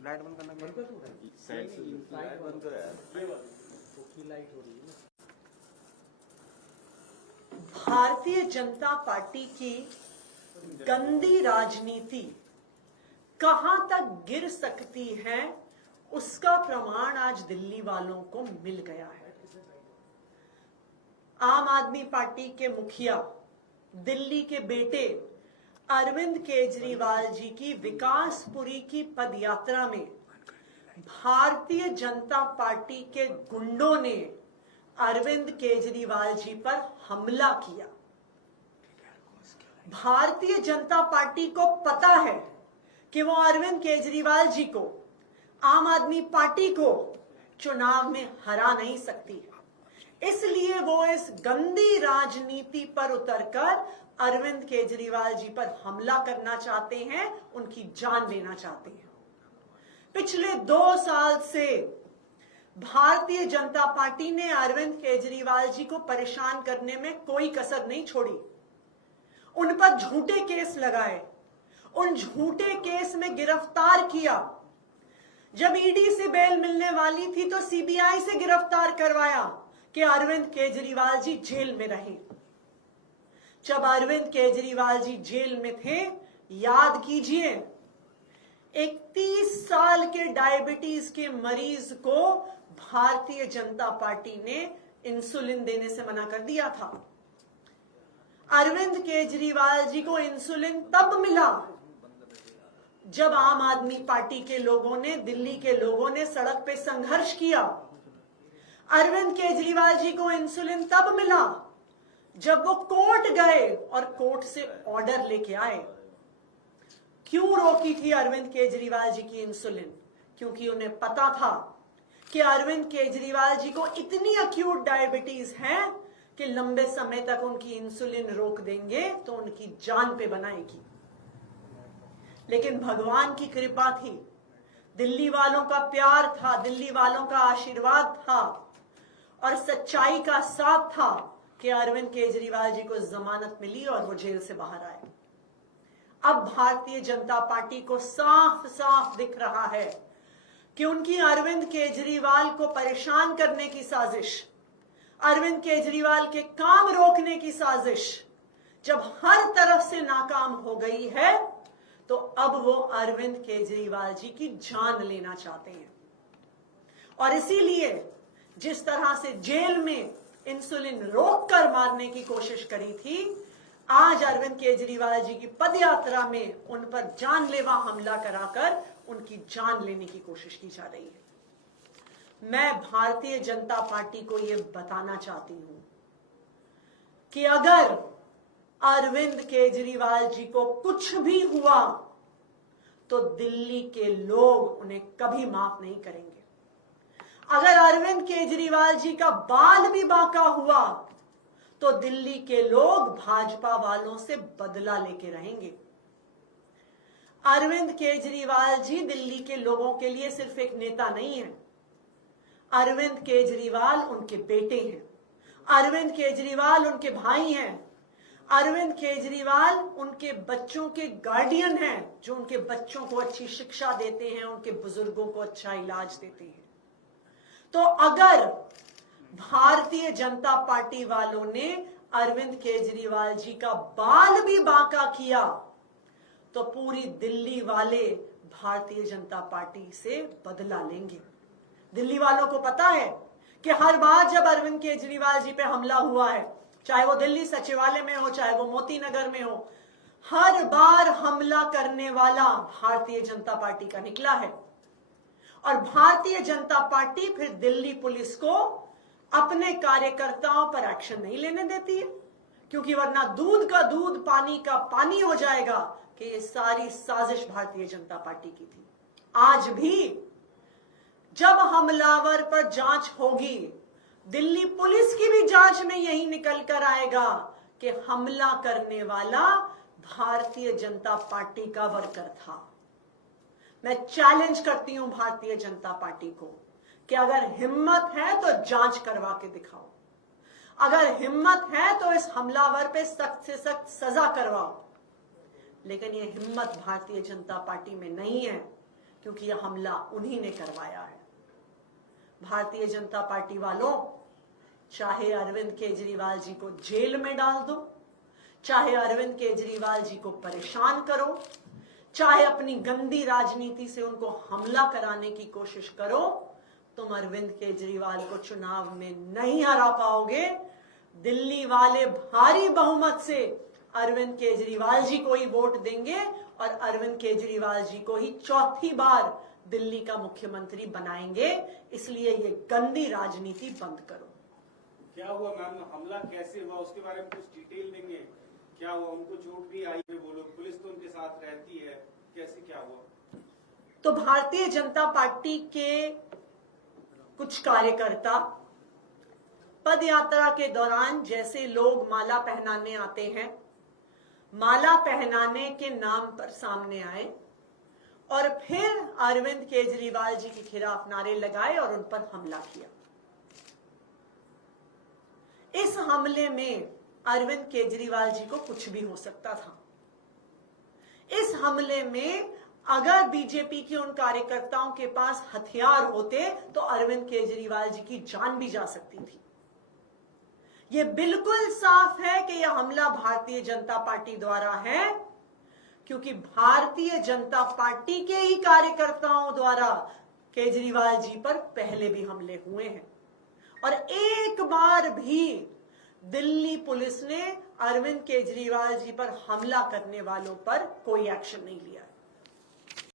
Light बंद करना क्या? साइड से लाइट बंद करो यार। लाइट हो रही है ना। भारतीय जनता पार्टी की गंदी राजनीति कहां तक गिर सकती है, उसका प्रमाण आज दिल्ली वालों को मिल गया है। आम आदमी पार्टी के मुखिया, दिल्ली के बेटे अरविंद केजरीवाल जी की विकासपुरी की पदयात्रा में भारतीय जनता पार्टी के गुंडों ने अरविंद केजरीवाल जी पर हमला किया। भारतीय जनता पार्टी को पता है कि वो अरविंद केजरीवाल जी को, आम आदमी पार्टी को चुनाव में हरा नहीं सकती, इसलिए वो इस गंदी राजनीति पर उतरकर अरविंद केजरीवाल जी पर हमला करना चाहते हैं, उनकी जान लेना चाहते हैं। पिछले 2 साल से भारतीय जनता पार्टी ने अरविंद केजरीवाल जी को परेशान करने में कोई कसर नहीं छोड़ी। उन पर झूठे केस लगाए, उन झूठे केस में गिरफ्तार किया। जब ईडी से बेल मिलने वाली थी तो सीबीआई से गिरफ्तार करवाया कि अरविंद केजरीवाल जी जेल में रहे। जब अरविंद केजरीवाल जी जेल में थे, याद कीजिए, एक 30 साल के डायबिटीज के मरीज को भारतीय जनता पार्टी ने इंसुलिन देने से मना कर दिया था। अरविंद केजरीवाल जी को इंसुलिन तब मिला जब आम आदमी पार्टी के लोगों ने, दिल्ली के लोगों ने सड़क पे संघर्ष किया। अरविंद केजरीवाल जी को इंसुलिन तब मिला जब वो कोर्ट गए और कोर्ट से ऑर्डर लेके आए। क्यों रोकी थी अरविंद केजरीवाल जी की इंसुलिन? क्योंकि उन्हें पता था कि अरविंद केजरीवाल जी को इतनी अक्यूट डायबिटीज है कि लंबे समय तक उनकी इंसुलिन रोक देंगे तो उनकी जान पे बनाएगी। लेकिन भगवान की कृपा थी, दिल्ली वालों का प्यार था, दिल्ली वालों का आशीर्वाद था और सच्चाई का साथ था कि अरविंद केजरीवाल जी को जमानत मिली और वो जेल से बाहर आए। अब भारतीय जनता पार्टी को साफ साफ दिख रहा है कि उनकी अरविंद केजरीवाल को परेशान करने की साजिश, अरविंद केजरीवाल के काम रोकने की साजिश जब हर तरफ से नाकाम हो गई है, तो अब वो अरविंद केजरीवाल जी की जान लेना चाहते हैं। और इसीलिए जिस तरह से जेल में इंसुलिन रोककर मारने की कोशिश करी थी, आज अरविंद केजरीवाल जी की पदयात्रा में उन पर जानलेवा हमला कराकर उनकी जान लेने की कोशिश की जा रही है। मैं भारतीय जनता पार्टी को यह बताना चाहती हूं कि अगर अरविंद केजरीवाल जी को कुछ भी हुआ तो दिल्ली के लोग उन्हें कभी माफ नहीं करेंगे। अगर अरविंद केजरीवाल जी का बाल भी बांका हुआ तो दिल्ली के लोग भाजपा वालों से बदला लेके रहेंगे। अरविंद केजरीवाल जी दिल्ली के लोगों के लिए सिर्फ एक नेता नहीं है, अरविंद केजरीवाल उनके बेटे हैं, अरविंद केजरीवाल उनके भाई हैं, अरविंद केजरीवाल उनके बच्चों के गार्डियन हैं, जो उनके बच्चों को अच्छी शिक्षा देते हैं, उनके बुजुर्गों को अच्छा इलाज देते हैं। तो अगर भारतीय जनता पार्टी वालों ने अरविंद केजरीवाल जी का बाल भी बांका किया तो पूरी दिल्ली वाले भारतीय जनता पार्टी से बदला लेंगे। दिल्ली वालों को पता है कि हर बार जब अरविंद केजरीवाल जी पे हमला हुआ है, चाहे वो दिल्ली सचिवालय में हो, चाहे वो मोती नगर में हो, हर बार हमला करने वाला भारतीय जनता पार्टी का निकला है। और भारतीय जनता पार्टी फिर दिल्ली पुलिस को अपने कार्यकर्ताओं पर एक्शन नहीं लेने देती है, क्योंकि वरना दूध का दूध, पानी का पानी हो जाएगा कि ये सारी साजिश भारतीय जनता पार्टी की थी। आज भी जब हमलावर पर जांच होगी, दिल्ली पुलिस की भी जांच में यही निकल कर आएगा कि हमला करने वाला भारतीय जनता पार्टी का वर्कर था। मैं चैलेंज करती हूं भारतीय जनता पार्टी को कि अगर हिम्मत है तो जांच करवा के दिखाओ, अगर हिम्मत है तो इस हमलावर पे सख्त से सख्त सजा करवाओ। लेकिन ये हिम्मत भारतीय जनता पार्टी में नहीं है। क्योंकि यह हमला उन्हीं ने करवाया है। भारतीय जनता पार्टी वालों, चाहे अरविंद केजरीवाल जी को जेल में डाल दो, चाहे अरविंद केजरीवाल जी को परेशान करो, चाहे अपनी गंदी राजनीति से उनको हमला कराने की कोशिश करो, तुम अरविंद केजरीवाल को चुनाव में नहीं हरा पाओगे। दिल्ली वाले भारी बहुमत से अरविंद केजरीवाल जी को ही वोट देंगे और अरविंद केजरीवाल जी को ही चौथी बार दिल्ली का मुख्यमंत्री बनाएंगे। इसलिए ये गंदी राजनीति बंद करो। क्या हुआ मैम, हमला कैसे हुआ उसके बारे में कुछ डिटेल देंगे? क्या हुआ, उनको चोट भी आई है, वो लोग, पुलिस तो उनके साथ रहती है, कैसे क्या हुआ? तो भारतीय जनता पार्टी के कुछ कार्यकर्ता पद यात्रा के दौरान जैसे लोग माला पहनाने आते हैं, माला पहनाने के नाम पर सामने आए और फिर अरविंद केजरीवाल जी के खिलाफ नारे लगाए और उन पर हमला किया। इस हमले में अरविंद केजरीवाल जी को कुछ भी हो सकता था। इस हमले में अगर बीजेपी के उन कार्यकर्ताओं के पास हथियार होते तो अरविंद केजरीवाल जी की जान भी जा सकती थी। यह बिल्कुल साफ है कि यह हमला भारतीय जनता पार्टी द्वारा है, क्योंकि भारतीय जनता पार्टी के ही कार्यकर्ताओं द्वारा केजरीवाल जी पर पहले भी हमले हुए हैं और एक बार भी दिल्ली पुलिस ने अरविंद केजरीवाल जी पर हमला करने वालों पर कोई एक्शन नहीं लिया।